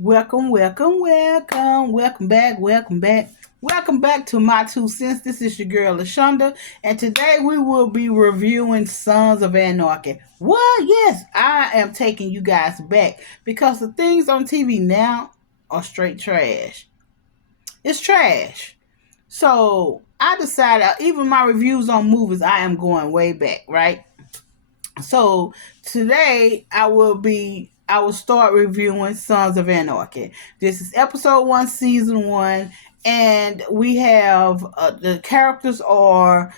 Welcome, welcome, welcome. Welcome back, welcome back. Welcome back to My Two Cents. This is your girl, LaShonda. And today we will be reviewing Sons of Anarchy. What? Yes, I am taking you guys back because the things on TV now are straight trash. It's trash. So I decided, even my reviews on movies, I am going way back, right? So today I will start reviewing Sons of Anarchy. This is episode 1, season 1, and we have the characters are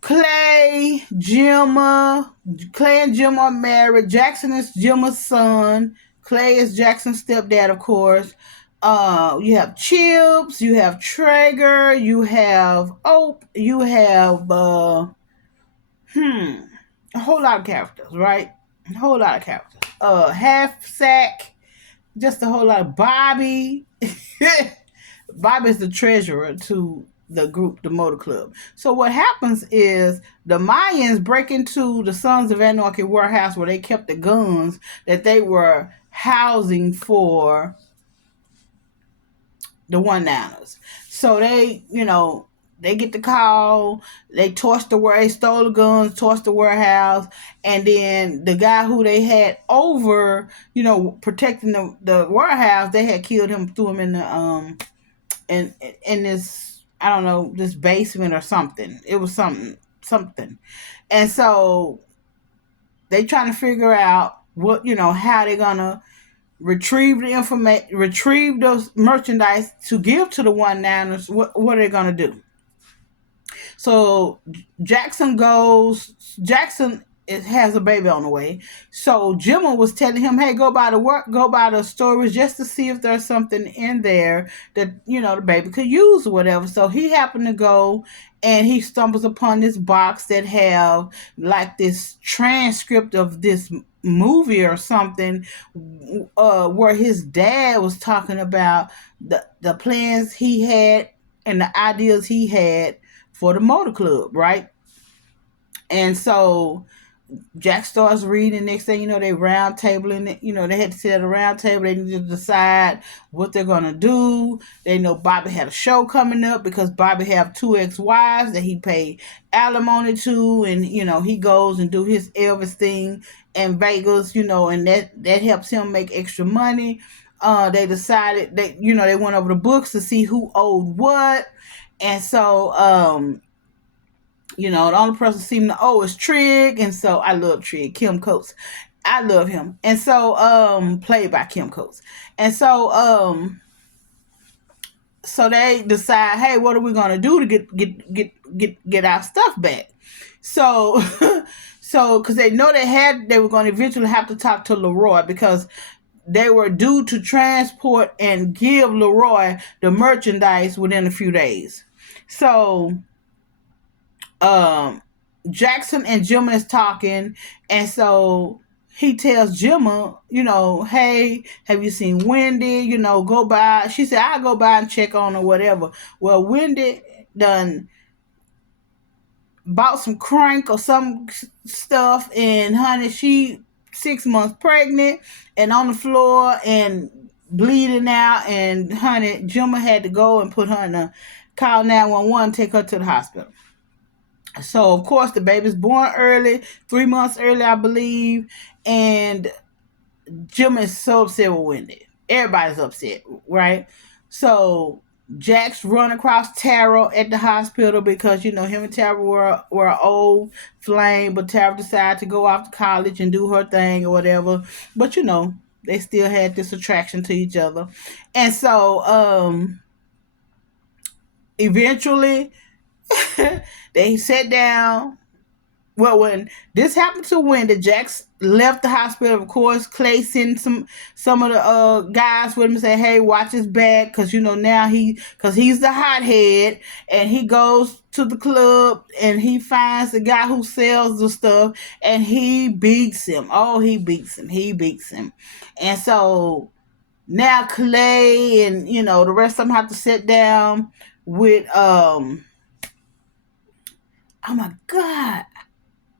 Clay and Gemma are married. Jackson is Gemma's son. Clay is Jackson's stepdad, of course. You have Chips, you have Traeger, you have Ope, you have hmm a whole lot of characters, right? A whole lot of characters. Half sack, just a whole lot of Bobby. Bobby's the treasurer to the group, the Motor Club. So what happens is the Mayans break into the Sons of Anarchy warehouse where they kept the guns that they were housing for the one niners. So they get the call, they torched they stole the guns, torched the warehouse, and then the guy who they had over, protecting the warehouse, they had killed him, threw him in the in this, I don't know, this basement or something. It was something. And so they trying to figure out how they're gonna retrieve the information, retrieve those merchandise to give to the one niners. What are they gonna do? So Jackson has a baby on the way. So Gemma was telling him, "Hey, go by the storage just to see if there's something in there that the baby could use or whatever." So he happened to go, and he stumbles upon this box that have like this transcript of this movie or something, where his dad was talking about the plans he had and the ideas he had for the Motor Club, right? And so Jack starts reading. Next thing you know, they round tabling it. They had to sit at a round table. They need to decide what they're gonna do. They know Bobby had a show coming up because Bobby have two ex-wives that he paid alimony to, and he goes and do his Elvis thing in Vegas. And that helps him make extra money. They decided they went over the books to see who owed what, and so the only person seemed to owe is Trig, and so I love Trig, Kim Coates. I love him. And so played by Kim Coates. And so they decide, hey, what are we gonna do to get our stuff back? So so because they know they were gonna eventually have to talk to Leroy because they were due to transport and give Leroy the merchandise within a few days. So um Jackson and Gemma is talking, and so he tells Gemma, hey, have you seen Wendy? Go by. She said, I'll go by and check on her, whatever. Well, Wendy done bought some crank or some stuff, and honey, she 6 months pregnant and on the floor and bleeding out, and honey, Gemma had to go and put her in a call 911, take her to the hospital. So of course the baby's born early, 3 months early, I believe, and Jim is so upset with Wendy. Everybody's upset, right? So Jack's run across Tara at the hospital because him and Tara were an old flame, but Tara decided to go off to college and do her thing or whatever. But they still had this attraction to each other, and so eventually they sat down. Well, when this happened to Wendy, Jax left the hospital. Of course, Clay sent some of the guys with him and say, "Hey, watch his back," because now because he's the hothead, and he goes to the club and he finds the guy who sells the stuff, and he beats him. Oh, he beats him. He beats him, and so now Clay and the rest of them have to sit down with oh my God,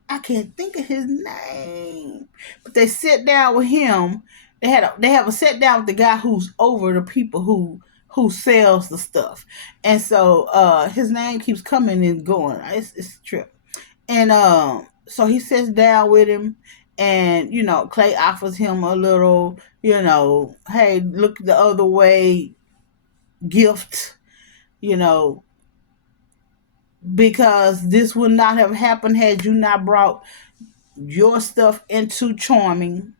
I can't think of his name. But they sit down with him. they have a sit down with the guy who's over the people who sells the stuff. And so his name keeps coming and going. It's a trip. And so he sits down with him, and Clay offers him a little, hey, look the other way gift, you know, because this would not have happened had you not brought your stuff into Charming,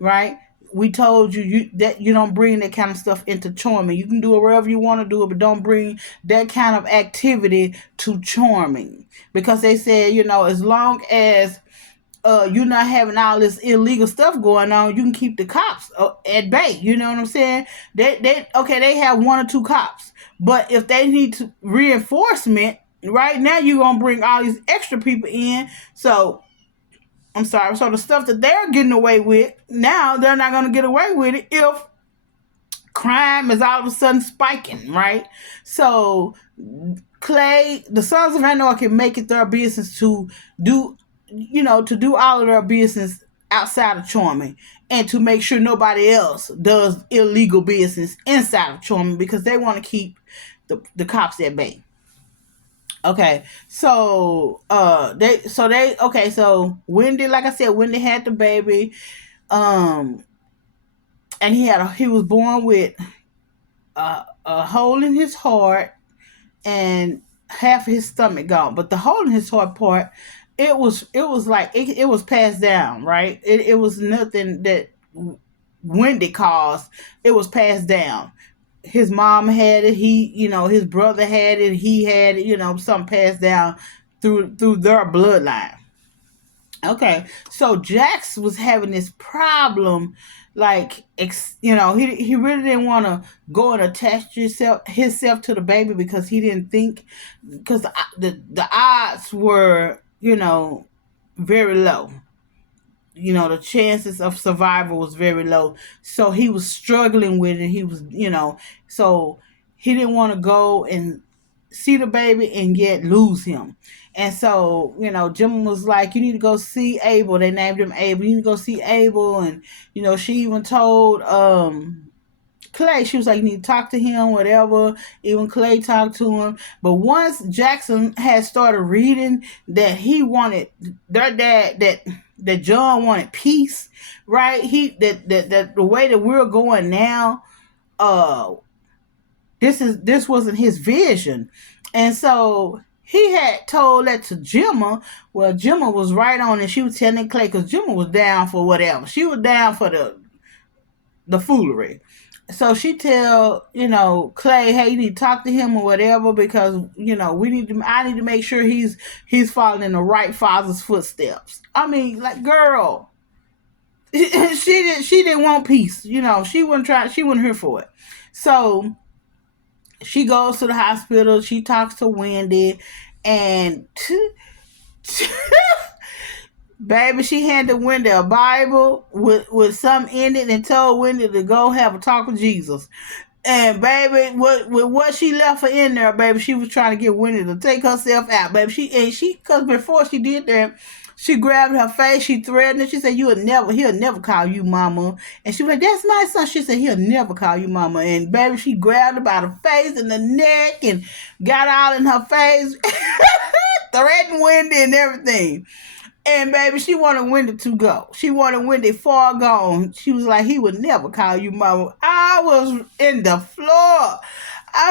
right? We told you that you don't bring that kind of stuff into Charming. You can do it wherever you want to do it, but don't bring that kind of activity to Charming, because they said, as long as you're not having all this illegal stuff going on, you can keep the cops at bay. You know what I'm saying? They have one or two cops, but if they need to reinforcement, right now you're gonna bring all these extra people in. So I'm sorry. So the stuff that they're getting away with now, they're not gonna get away with it if crime is all of a sudden spiking, right? So Clay, the Sons of Anarchy make it their business to do, to do all of their business outside of Charming, and to make sure nobody else does illegal business inside of Charming, because they want to keep the cops at bay. Okay, so so Wendy, like I said, Wendy had the baby, um, and he was born with a hole in his heart and half of his stomach gone. But the hole in his heart part, it was like it was passed down, right? It was nothing that Wendy caused. It was passed down. His mom had it. His brother had it. He had it. Something passed down through their bloodline. Okay, so Jax was having this problem, like he really didn't want to go and attach himself to the baby, because he didn't think, because the odds were very low. The chances of survival was very low. So he was struggling with it. He was, so he didn't want to go and see the baby and yet lose him. And so, Jim was like, you need to go see Abel. They named him Abel. You need to go see Abel. And, she even told Clay, she was like, you need to talk to him, whatever. Even Clay talked to him. But once Jackson had started reading that he wanted their dad, that John wanted peace, right? That the way that we're going now, this wasn't his vision. And so he had told that to Gemma. Well, Gemma was right on, and she was telling Clay, because Gemma was down for whatever. She was down for the foolery. So she tell Clay, hey, you need to talk to him or whatever, because I need to make sure he's following in the right father's footsteps. I mean, like, girl, she didn't want peace. She wasn't here for it. So she goes to the hospital. She talks to Wendy, and baby, she handed Wendy a Bible with something in it, and told Wendy to go have a talk with Jesus. And baby, with what she left her in there, baby, she was trying to get Wendy to take herself out, baby. Because before she did that, she grabbed her face, she threatened her. She said, he'll never call you mama. And she was like, that's my son. She said, he'll never call you mama. And baby, she grabbed her by the face and the neck and got all in her face, threatened Wendy and everything. And baby, she wanted Wendy to go. She wanted Wendy far gone. She was like, he would never call you mama. I was in the floor. I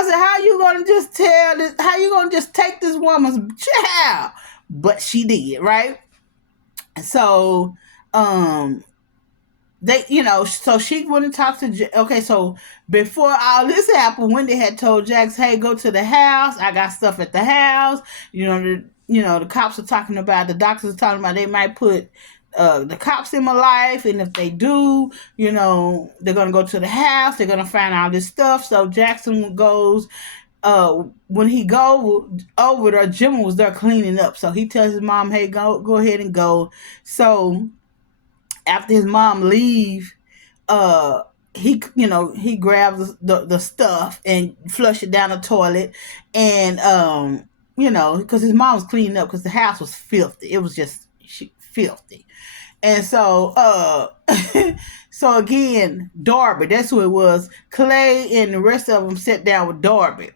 said, how you gonna just tell this? How you gonna just take this woman's child? But she did, right? So, so she went and talked to. Okay, so before all this happened, Wendy had told Jax, hey, go to the house. I got stuff at the house. The cops are talking about, the doctors are talking about they might put the cops in my life, and if they do, they're gonna go to the house. They're gonna find all this stuff. So Jackson goes. When he go over there, Jim was there cleaning up. So he tells his mom, hey, go ahead and go. So after his mom leave, he grabs the stuff and flush it down the toilet, and because his mom was cleaning up, because the house was filthy. It was just filthy. And so, so again, Darby, that's who it was. Clay and the rest of them sat down with Darby.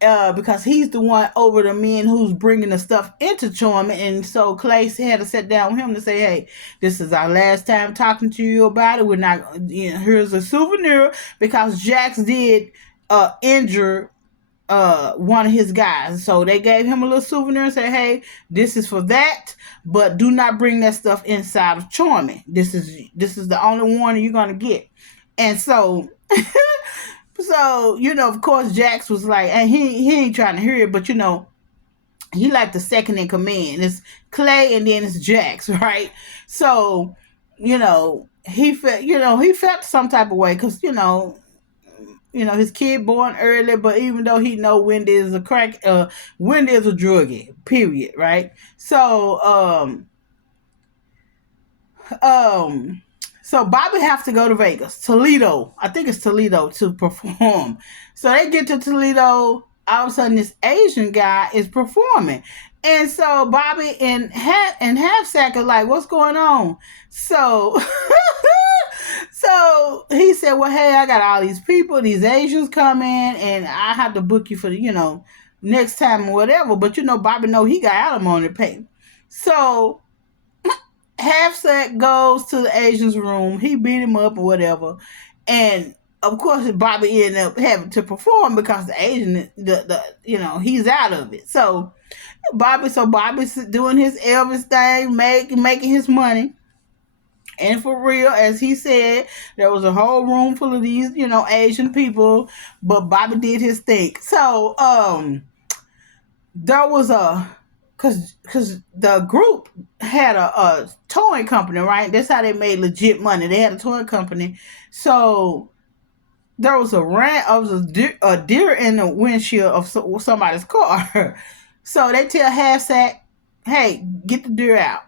Because he's the one over the men who's bringing the stuff into Choiman. And so Clay had to sit down with him to say, hey, this is our last time talking to you about it. We're not, here's a souvenir because Jax did injure one of his guys. So they gave him a little souvenir and said, hey, this is for that, but do not bring that stuff inside of Choiman. This is the only warning you're gonna get. And so so, of course Jax was like, and he ain't trying to hear it, but he like the second in command. It's Clay and then it's Jax, right? So, he felt some type of way because his kid born early, but even though he know Wendy is a Wendy is a druggie, period, right? So, um, so Bobby have to go to Vegas, Toledo. I think it's Toledo to perform. So they get to Toledo. All of a sudden, this Asian guy is performing, and so Bobby and Half Sack are like, "What's going on?" So, so he said, "Well, hey, I got all these people, these Asians coming, and I have to book you for next time or whatever." But Bobby know he got alimony to pay, so Half Sack goes to the Asian's room. He beat him up or whatever, and of course Bobby ended up having to perform because the Asian, he's out of it. So Bobby's doing his Elvis thing, making his money. And for real, as he said, there was a whole room full of these, Asian people, but Bobby did his thing. So, there was because the group had a towing company, right? That's how they made legit money. They had a towing company. So there was a deer in the windshield of somebody's car. So they tell Half Sack, hey, get the deer out.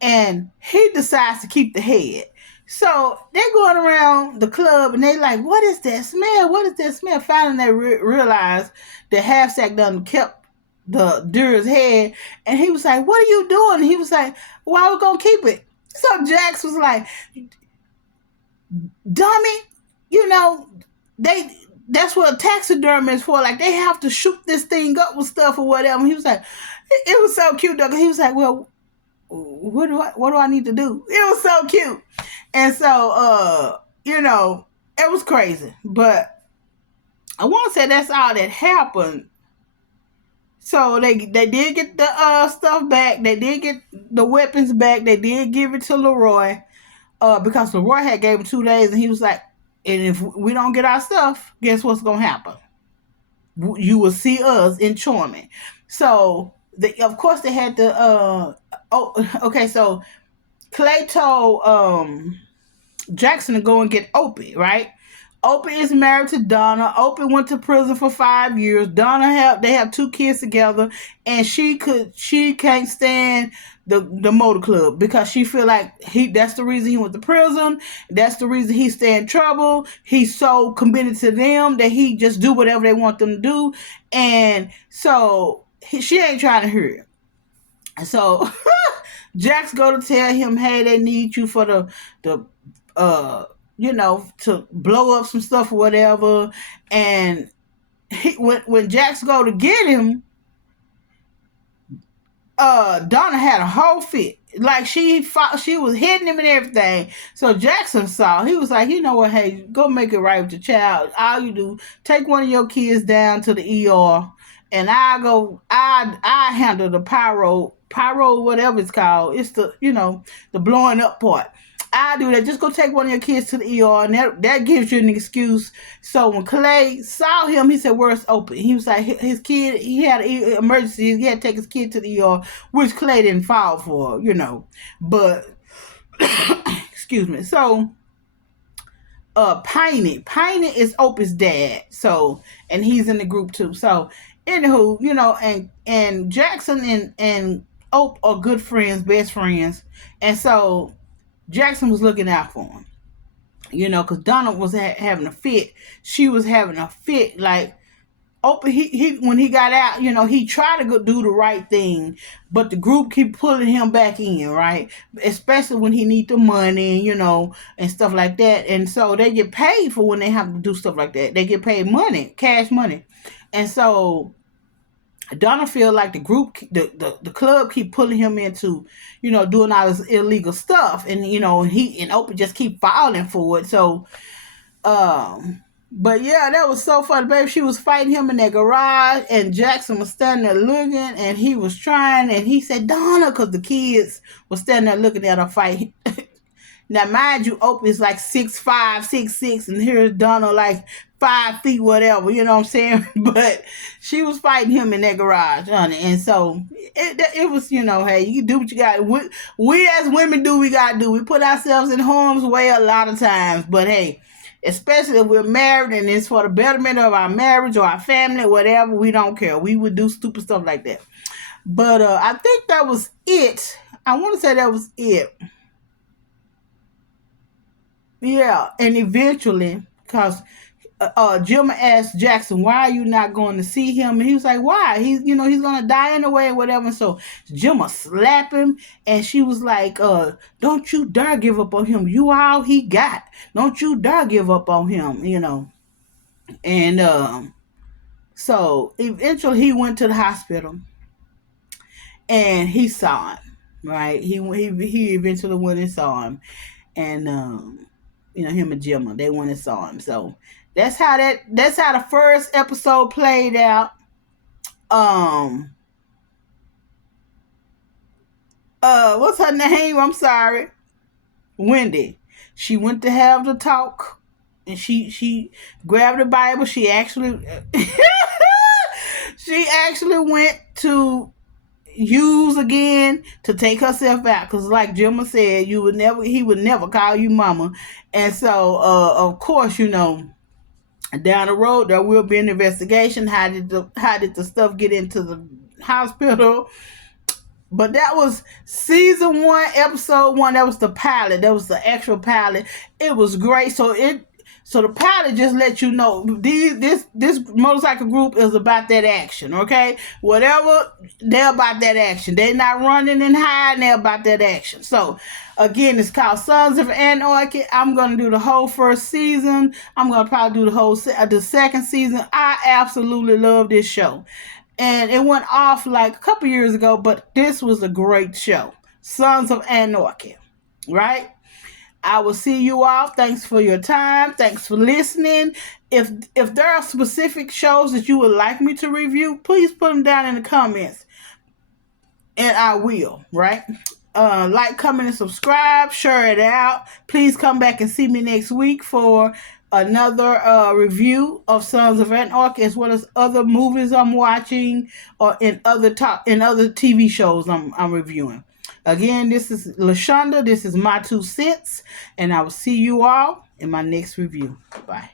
And he decides to keep the head. So they're going around the club and they like, what is that smell? What is that smell? Finally, they realize that Half Sack done kept the deer's head. And he was like, what are you doing? He was like, well, I was going to keep it. So Jax was like, dummy, that's what a taxidermy is for. Like, they have to shoot this thing up with stuff or whatever. And he was like, it was so cute, though. He was like, well, what do I need to do? It was so cute. And so, it was crazy. But I want to say that's all that happened. So they did get the stuff back. They did get the weapons back. They did give it to Leroy. Because Leroy had gave him 2 days, and he was like, and if we don't get our stuff, guess what's gonna happen? You will see us in Choiman. So of course they had to. Okay. So Clay told Jackson to go and get Opie, right? Opie is married to Donna. Opie went to prison for 5 years. They have 2 kids together, and she can't stand the motor club because she feel like that's the reason he went to prison. That's the reason he stay in trouble. He's so committed to them that he just do whatever they want them to do, and so she ain't trying to hear it. So Jax go to tell him, hey, they need you for the to blow up some stuff or whatever. And when Jax go to get him, Donna had a whole fit. Like she was hitting him and everything. So Jackson saw. He was like, you know what? Hey, go make it right with the child. All you do, take one of your kids down to the ER, and I handle the pyro, whatever it's called. It's the blowing up part. I do that. Just go take one of your kids to the ER, and that gives you an excuse. So when Clay saw him, he said, "Where's Opie?" He was like, his kid, he had an emergency. He had to take his kid to the ER, which Clay didn't fall for, But excuse me. So Piney is Opie's dad. So, and he's in the group too. So anywho, and Jackson and Ope are good friends, best friends, and so Jackson was looking out for him, because Donna was having a fit. She was having a fit, like Open he when he got out, he tried to go do the right thing, but the group keep pulling him back in, right? Especially when he need the money, and stuff like that. And so they get paid for when they have to do stuff like that. They get paid money, cash money. And so Donna feel like the group, the club keep pulling him into, doing all this illegal stuff, and he and Oprah just keep falling for it. So, but yeah, that was so funny, baby. She was fighting him in that garage, and Jackson was standing there looking, and he was trying, and he said, Donna, because the kids were standing there looking at her fight. Now, mind you, Oprah is like 6'5", 6'6", and here's Donna like 5 feet, whatever, you know what I'm saying? But she was fighting him in that garage, honey. And so it was, hey, you do what you got. We as women do, we got to do. We put ourselves in harm's way a lot of times. But hey, especially if we're married and it's for the betterment of our marriage or our family, whatever, we don't care. We would do stupid stuff like that. But I think that was it. I want to say that was it. Yeah, and eventually, because Jim asked Jackson, "Why are you not going to see him?" And he was like, "Why? He's gonna die anyway, or whatever." And so Jim slap him, and she was like, "Don't you dare give up on him. You all he got. Don't you dare give up on him." And so eventually he went to the hospital, and he saw him. Right? He eventually went and saw him, and him and Gemma, they went and saw him. So that's how the first episode played out. Um what's her name? I'm sorry. Wendy. She went to have the talk, and she grabbed the Bible. She actually she actually went to use again to take herself out, because like Gemma said, he would never call you mama. And so of course, down the road there will be an investigation. How did the stuff get into the hospital? But that was season 1, episode 1. That was the pilot. That was the actual pilot. It was great. So the pilot just let you know this motorcycle group is about that action. Okay, whatever, they're about that action. They're not running and hiding. They're about that action. So again, it's called Sons of Anarchy. I'm gonna do the whole first season. I'm gonna probably do the second season. I absolutely love this show. And it went off like a couple years ago, but this was a great show. Sons of Anarchy, right? I will see you all. Thanks for your time. Thanks for listening. If there are specific shows that you would like me to review, please put them down in the comments, and I will, right? Like, comment, and subscribe. Share it out. Please come back and see me next week for another review of Sons of Anarchy, as well as other movies I'm watching, or in other TV shows I'm reviewing. Again, this is LaShonda. This is my 2 cents, and I will see you all in my next review. Bye.